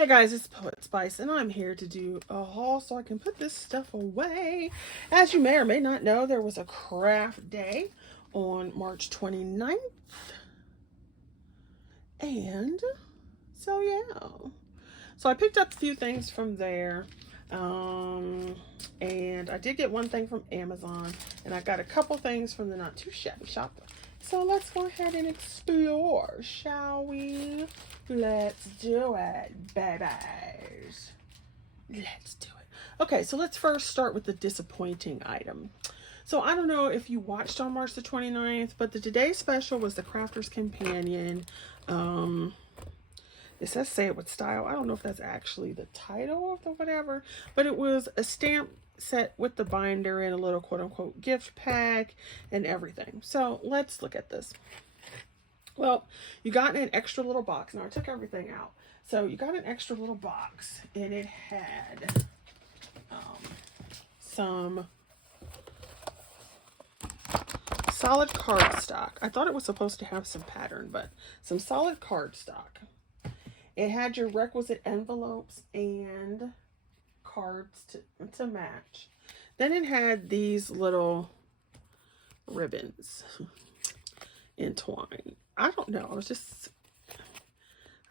Hey guys, it's Poet Spice, and I'm here to do a haul so I can put this stuff away. As you may or may not know, there was a craft day on March 29th. And so yeah. So I picked up a few things from there. And I did get one thing from Amazon, and I got a couple things from the Not Too Shabby shop. So let's go ahead and explore, shall we? Let's do it, babies. Let's do it. Okay, so let's first start with the disappointing item. So I don't know if you watched on March the 29th, but the Today Special was the Crafter's Companion. It says Say It With Style. I don't know if that's actually the title of the whatever, but it was a stamp set with the binder and a little quote-unquote gift pack and everything. So let's look at this. Well, you got an extra little box. Now I took everything out. So you got an extra little box, and it had some solid cardstock. I thought it was supposed to have some pattern, but some solid cardstock. It had your requisite envelopes and cards to match. Then it had these little ribbons entwined. I don't know.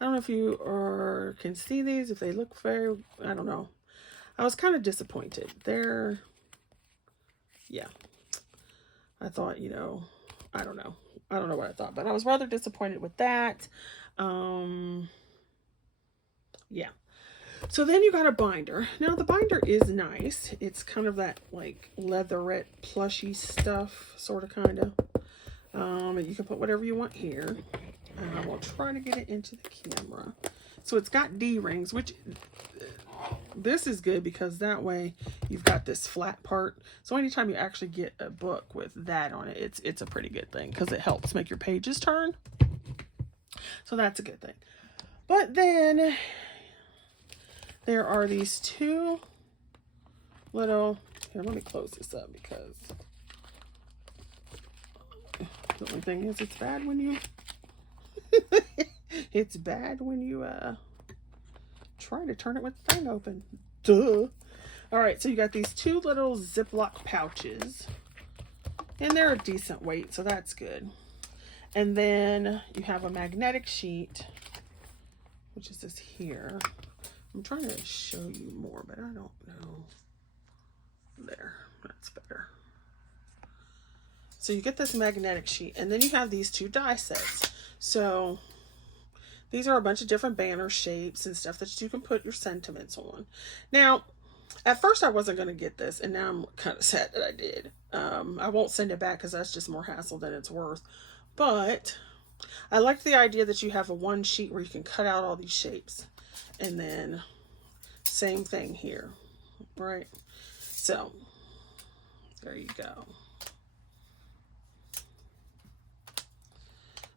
I don't know if you can see these, if they look very, I don't know. I was kind of disappointed. Yeah. I thought, I don't know. I don't know what I thought, but I was rather disappointed with that. Yeah. So then you got a binder. Now the binder is nice. It's kind of that like leatherette plushy stuff, sort of kind of. And you can put whatever you want here. And I will try to get it into the camera. So it's got D-rings, which this is good because that way you've got this flat part. So anytime you actually get a book with that on it, it's a pretty good thing because it helps make your pages turn. So that's a good thing. But then there are these two little, here, let me close this up because the only thing is it's bad when you, it's bad when you try to turn it with the thing open. Duh. All right, so you got these two little Ziploc pouches, and they're a decent weight, so that's good. And then you have a magnetic sheet, which is this here. I'm trying to show you more, but I don't know. There, that's better. So you get this magnetic sheet, and then you have these two die sets. So these are a bunch of different banner shapes and stuff that you can put your sentiments on. Now, at first I wasn't going to get this, and now I'm kind of sad that I did. I won't send it back because that's just more hassle than it's worth. But I like the idea that you have a one sheet where you can cut out all these shapes. And then same thing here, right? So there you go.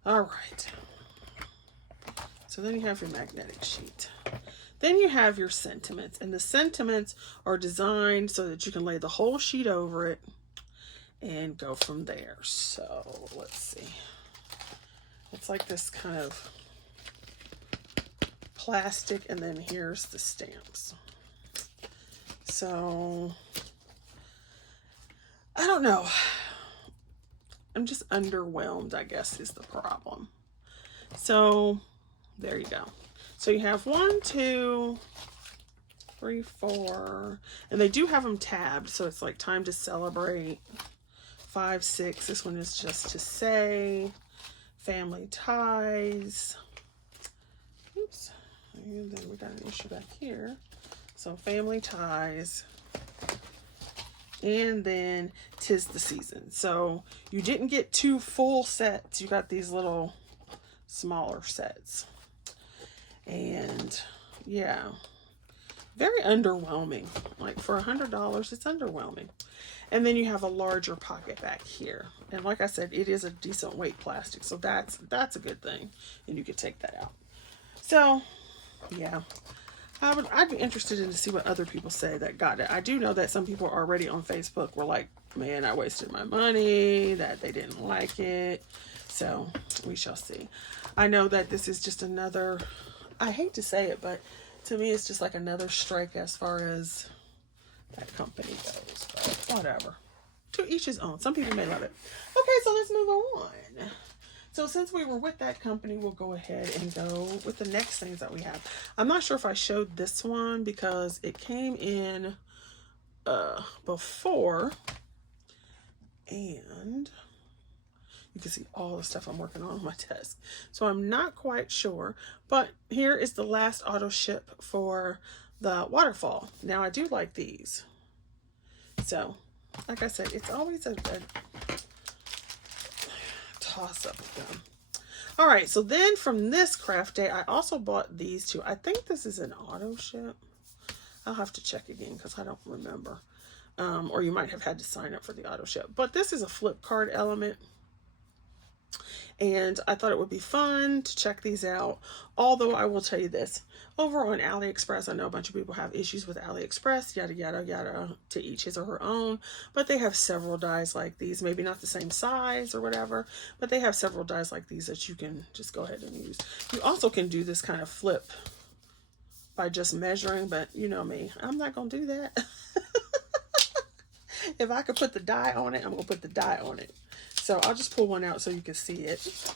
All right. So then you have your magnetic sheet. Then you have your sentiments, and the sentiments are designed so that you can lay the whole sheet over it and go from there. So let's see. It's like this kind of plastic, and then here's the stamps. So I don't know. I'm just underwhelmed, I guess, is the problem. So there you go. So you have 1, 2, 3, 4, and they do have them tabbed, so it's like Time to Celebrate. 5, 6. This one is Just to Say. Family Ties. Oops. And then we got an issue back here. So Family Ties. And then 'Tis the Season. So you didn't get 2 full sets. You got these little smaller sets. And yeah, very underwhelming. Like for $100, it's underwhelming. And then you have a larger pocket back here. And like I said, it is a decent weight plastic. So that's a good thing. And you could take that out. So yeah, I'd be interested in to see what other people say that got it. I do know that some people already on Facebook were like, man, I wasted my money, that they didn't like it. So we shall see. I know that this is just another, I hate to say it, but To me, it's just like another strike as far as that company goes, but whatever. To each his own. Some people may love it. Okay, so let's move on. So since we were with that company, we'll go ahead and go with the next things that we have. I'm not sure if I showed this one because it came in before, and you can see all the stuff I'm working on my desk. So I'm not quite sure, but here is the last auto ship for the Waterfall. Now I do like these. So, like I said, it's always a toss up with them. All right, so then from this craft day, I also bought these two. I think this is an auto ship. I'll have to check again because I don't remember. Or you might have had to sign up for the auto ship. But this is a flip card element. And I thought it would be fun to check these out. Although I will tell you this, over on AliExpress, I know a bunch of people have issues with AliExpress, yada, yada, yada, to each his or her own. But they have several dies like these, maybe not the same size or whatever, but they have several dies like these that you can just go ahead and use. You also can do this kind of flip by just measuring, but you know me, I'm not going to do that. If I could put the die on it, I'm going to put the die on it. So I'll just pull one out so you can see it.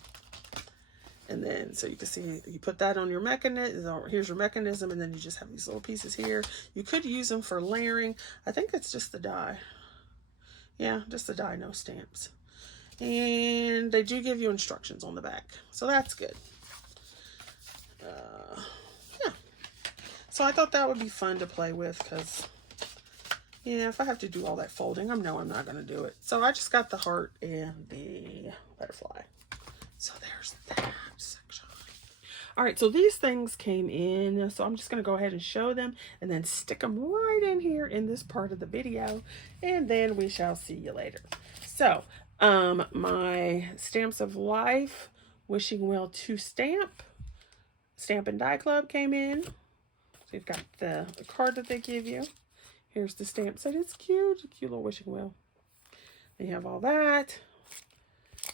And then, so you can see, you put that on your mechanism. Here's your mechanism. And then you just have these little pieces here. You could use them for layering. I think it's just the die. Yeah, just the die, no stamps. And they do give you instructions on the back. So that's good. Yeah. So I thought that would be fun to play with because... yeah, if I have to do all that folding, I'm not going to do it. So I just got the heart and the butterfly. So there's that section. All right, so these things came in. So I'm just going to go ahead and show them and then stick them right in here in this part of the video. And then we shall see you later. So my Stamps of Life Wishing Well 2 Stamp and Die Club came in. So you've got the card that they give you. Here's the stamp set. It's cute. A cute little wishing well. You have all that.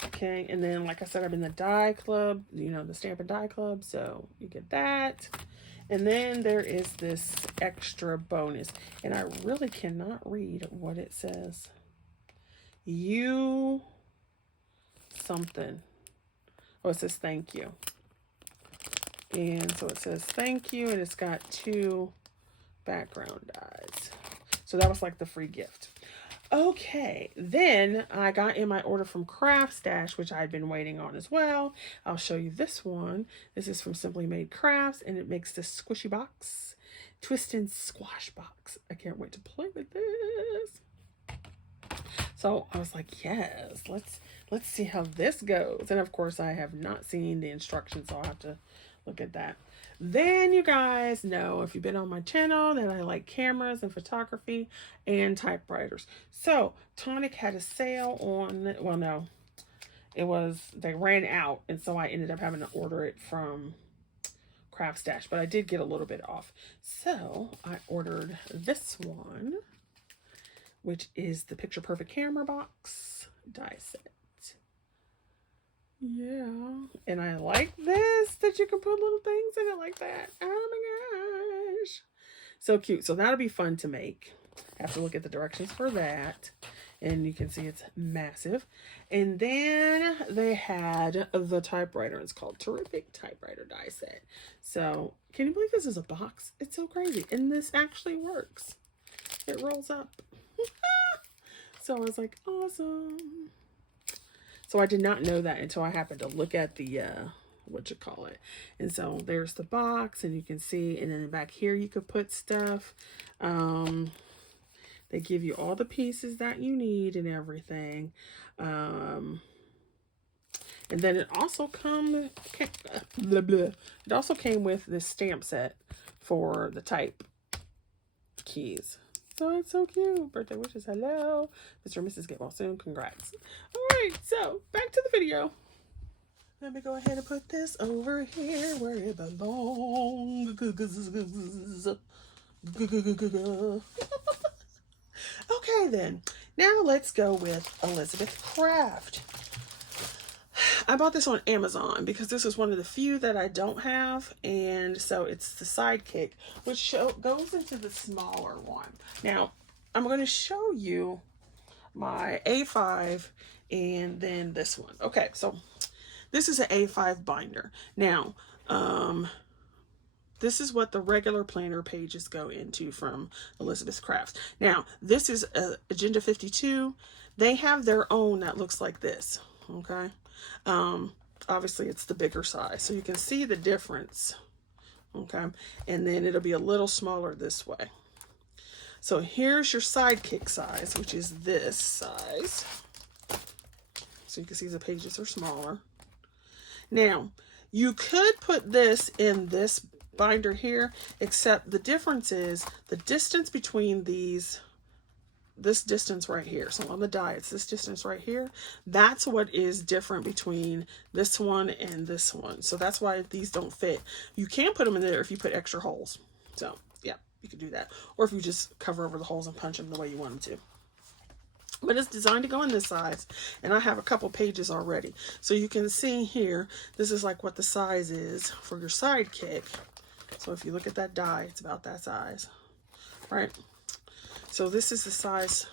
Okay. And then, like I said, I'm in the die club, you know, the Stamp and Die Club. So you get that. And then there is this extra bonus. And I really cannot read what it says. You something. Oh, it says thank you. And so it says thank you. And it's got 2 background dies. So that was like the free gift. Okay, then I got in my order from Craft Stash, which I had been waiting on as well. I'll show you this one. This is from Simply Made Crafts, and it makes this squishy box, twist and squash box. I can't wait to play with this. So I was like, yes, let's see how this goes. And of course, I have not seen the instructions, so I'll have to look at that. Then you guys know, if you've been on my channel, that I like cameras and photography and typewriters. So Tonic had a sale on, well, no, it was, they ran out. And so I ended up having to order it from Craft Stash, but I did get a little bit off. So I ordered this one, which is the Picture Perfect Camera Box die set. Yeah, and I like this, that you can put little things in it like that. Oh my gosh. So cute. So that'll be fun to make. I have to look at the directions for that. And you can see it's massive. And then they had the typewriter. It's called Terrific Typewriter Die Set. So can you believe this is a box? It's so crazy. And this actually works. It rolls up. So I was like, awesome. So I did not know that until I happened to look at the, And so there's the box, and you can see, and then back here you could put stuff. They give you all the pieces that you need and everything. And then it also it also came with this stamp set for the type keys. So it's so cute. Birthday wishes, hello. Mr. and Mrs. Get well soon. Congrats. All right, so back to the video. Let me go ahead and put this over here where it belongs. Okay, then. Now let's go with Elizabeth Craft. I bought this on Amazon because this is one of the few that I don't have, and so it's the Sidekick, which goes into the smaller one. Now, I'm going to show you my A5 and then this one. Okay, so this is an A5 binder. Now, this is what the regular planner pages go into from Elizabeth Crafts. Now, this is Agenda 52. They have their own that looks like this, okay? Obviously, it's the bigger size, so you can see the difference, okay? And then it'll be a little smaller this way. So here's your Sidekick size, which is this size. So you can see the pages are smaller. Now, you could put this in this binder here, except the difference is the distance between these, this distance right here. So on the die, it's this distance right here. That's what is different between this one and this one. So that's why these don't fit. You can put them in there if you put extra holes. So yeah, you could do that. Or if you just cover over the holes and punch them the way you want them to. But it's designed to go in this size, and I have a couple pages already. So you can see here, this is like what the size is for your Sidekick. So if you look at that die, it's about that size, right? So this is the size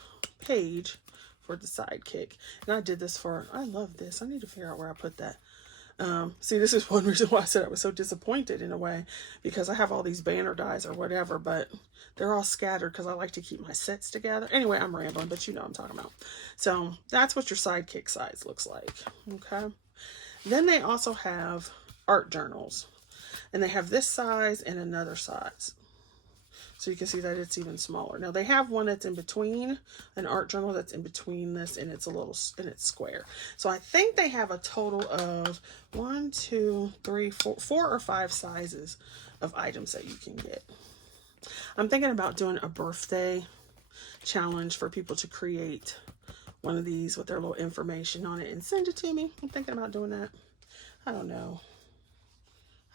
page for the Sidekick. And I did this for, I love this. I need to figure out where I put that. See, this is one reason why I said I was so disappointed in a way, because I have all these banner dies or whatever, but they're all scattered because I like to keep my sets together. Anyway, I'm rambling, but you know what I'm talking about. So that's what your Sidekick size looks like, okay? Then they also have art journals, and they have this size and another size. So you can see that it's even smaller. Now they have one that's in between, an art journal that's in between this, and it's a little, and it's square. So I think they have a total of 1, 2, 3, 4 or 5 sizes of items that you can get. I'm thinking about doing a birthday challenge for people to create one of these with their little information on it and send it to me. I'm thinking about doing that. I don't know.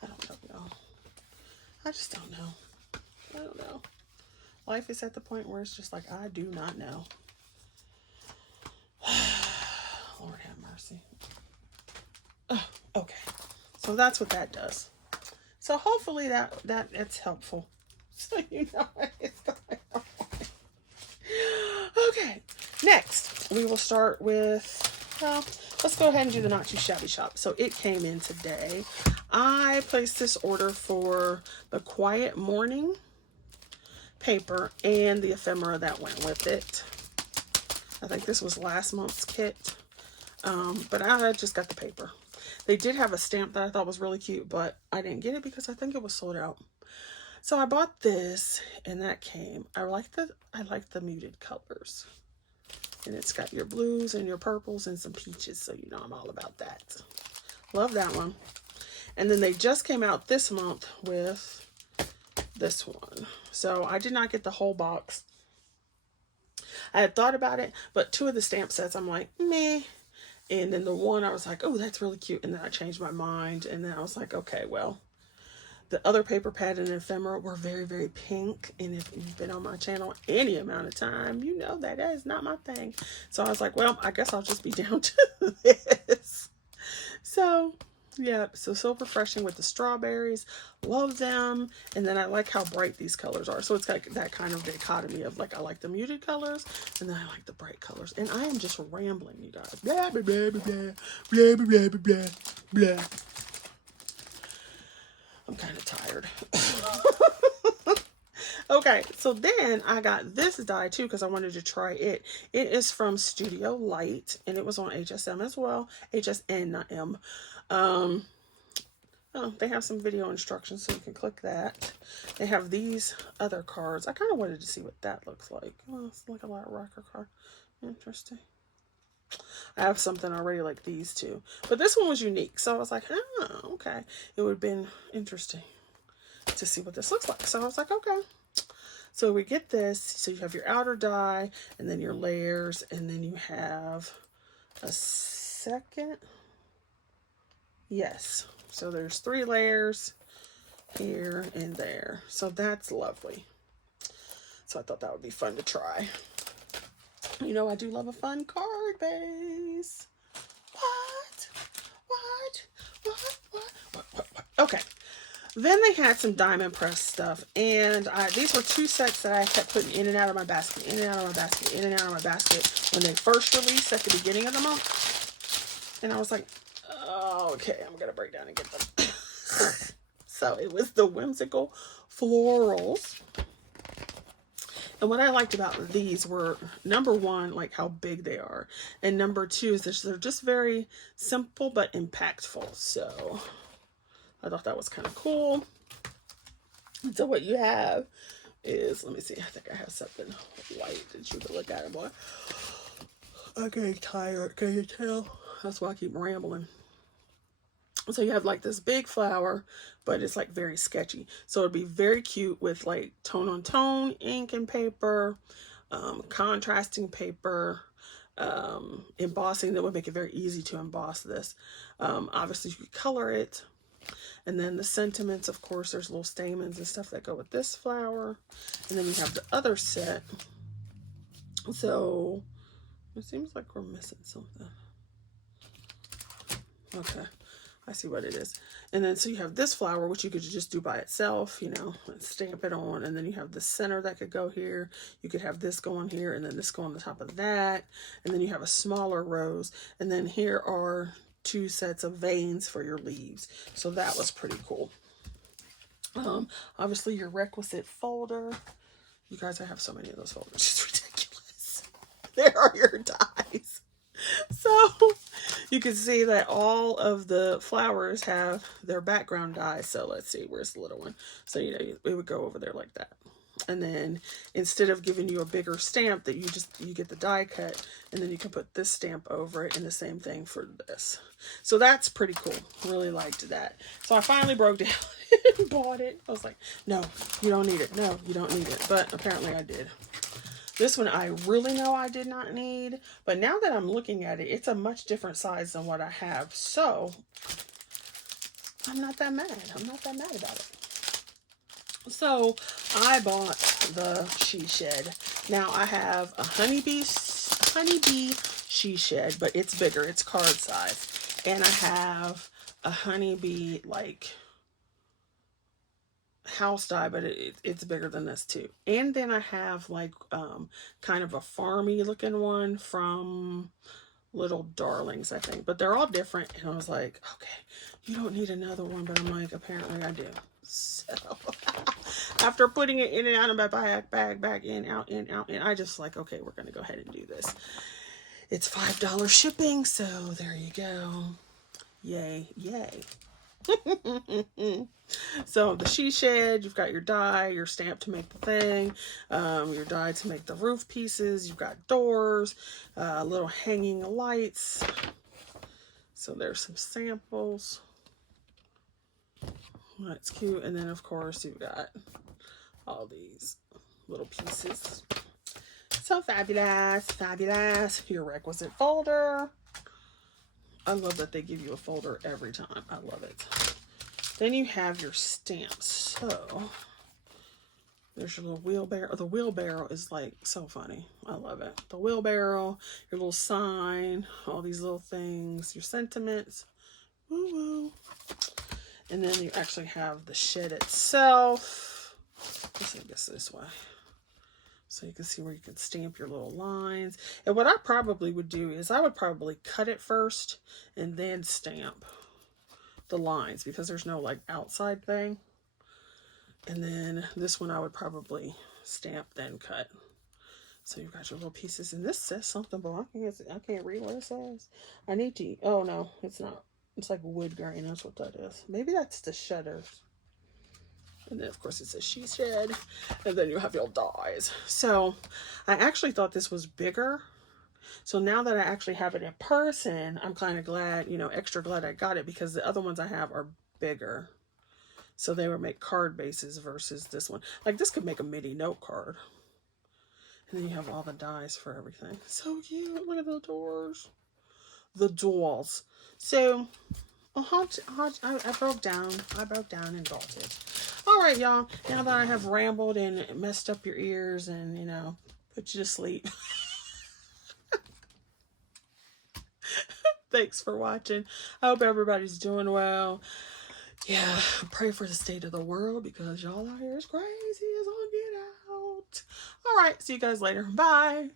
I don't know, y'all. I just don't know. I don't know. Life is at the point where it's just like, I do not know. Lord have mercy. Okay. So that's what that does. So hopefully that's helpful. So you know what it's going on. Okay. Next, we will start with, well, let's go ahead and do the Not Too Shabby shop. So it came in today. I placed this order for the Quiet Morning paper and the ephemera that went with it. I think this was last month's kit, but I just got the paper. They did have a stamp that I thought was really cute, but I didn't get it because I think it was sold out. So I bought this, and that came. I like the muted colors, and it's got your blues and your purples and some peaches, so you know I'm all about that. Love that one. And then they just came out this month with this one. So I did not get the whole box. I had thought about it, but 2 of the stamp sets I'm like, meh. And then the one I was like, oh, that's really cute. And then I changed my mind. And then I was like, okay, well, the other paper pad and ephemera were very, very pink. And if you've been on my channel any amount of time, you know that is not my thing. So I was like, well, I guess I'll just be down to this. So yeah, so refreshing with the strawberries. Love them. And then I like how bright these colors are. So it's like that kind of dichotomy of like, I like the muted colors and then I like the bright colors. And I am just rambling, you guys. Blah, blah, blah, blah, blah, blah, blah, blah, blah. I'm kind of tired. Okay, so then I got this die too because I wanted to try it. It is from Studio Light, and it was on HSN as well. HSN, not M. Oh, they have some video instructions, so you can click that. They have these other cards. I kind of wanted to see what that looks like. Oh, it's like a lot of rocker card. Interesting. I have something already like these two, but this one was unique, so I was like, oh, okay. It would have been interesting to see what this looks like. So I was like, okay. So we get this. So you have your outer die, and then your layers, and then you have a second. Yes. So there's 3 layers here and there. So that's lovely. So I thought that would be fun to try. You know, I do love a fun card base. What? Then they had some diamond press stuff, and these were 2 sets that I kept putting in and out of my basket, in and out of my basket, in and out of my basket when they first released at the beginning of the month. And I was like, oh, okay, I'm gonna break down and get them. So it was the whimsical florals. And what I liked about these were, number one, like how big they are, and number two is they're just very simple but impactful. So I thought that was kind of cool. And so what you have is, let me see, I think I have something white that you can look at it more. I'm getting tired, can you tell? That's why I keep rambling. So you have like this big flower, but it's like very sketchy. So it'd be very cute with like tone on tone ink and paper, contrasting paper, embossing that would make it very easy to emboss this. Obviously you could color it. And then the sentiments, of course, there's little stamens and stuff that go with this flower. And then you have the other set. So it seems like we're missing something. Okay. I see what it is. And then so you have this flower, which you could just do by itself, you know, and stamp it on. And then you have the center that could go here. You could have this going here, and then this go on the top of that. And then you have a smaller rose. And then here are 2 sets of veins for your leaves. So that was pretty cool. Obviously your requisite folder. You guys, I have so many of those folders. It's ridiculous. There are your dies. So you can see that all of the flowers have their background die. So let's see, where's the little one? So, you know, it would go over there like that. And then instead of giving you a bigger stamp, that you get the die cut, and then you can put this stamp over it, and the same thing for this. So that's pretty cool. Really liked that. So I finally broke down and bought it. I was like, no, you don't need it. No, you don't need it. But apparently I did. This one I really know I did not need, but now that I'm looking at it, it's a much different size than what I have. So I'm not that mad. I'm not that mad about it. So I bought the she shed. Now I have a honeybee she shed, but it's bigger. It's card size. And I have a honeybee like house dye, but it's bigger than this too. And then I have like kind of a farmy looking one from Little Darlings, I think, but they're all different. And I was like, okay, you don't need another one, but I'm like, apparently I do. So after putting it in and out of my back in, out, in, out, in, I just like, okay, we're gonna go ahead and do this. It's $5 shipping, so there you go. Yay, yay. So the she shed, you've got your die, your stamp to make the thing, your die to make the roof pieces, you've got doors, little hanging lights. So there's some samples. That's cute. And then of course you've got all these little pieces. So fabulous, fabulous. Your requisite folder. I love that they give you a folder every time. I love it. Then you have your stamps. So there's your little wheelbarrow. The wheelbarrow is like so funny. I love it. The wheelbarrow, your little sign, all these little things, your sentiments. Woo woo. And then you actually have the shed itself. Let's see, I guess this way. So you can see where you can stamp your little lines. And what I probably would do is I would probably cut it first and then stamp the lines, because there's no like outside thing. And then this one I would probably stamp then cut. So you've got your little pieces. And this says something, but I can't read what it says. I need to, oh no, it's not. It's like wood grain, that's what that is. Maybe that's the shutters. And then, of course, it says she shed. And then you have your dies. So I actually thought this was bigger. So now that I actually have it in person, I'm kind of glad, you know, extra glad I got it, because the other ones I have are bigger. So they would make card bases versus this one. Like this could make a mini note card. And then you have all the dies for everything. So cute. Look at the doors. The doors. So I broke down and got it. All right, y'all. Now that I have rambled and messed up your ears and, you know, put you to sleep. Thanks for watching. I hope everybody's doing well. yeah, pray for the state of the world because y'all out here is crazy as all get out. All right, see you guys later. Bye.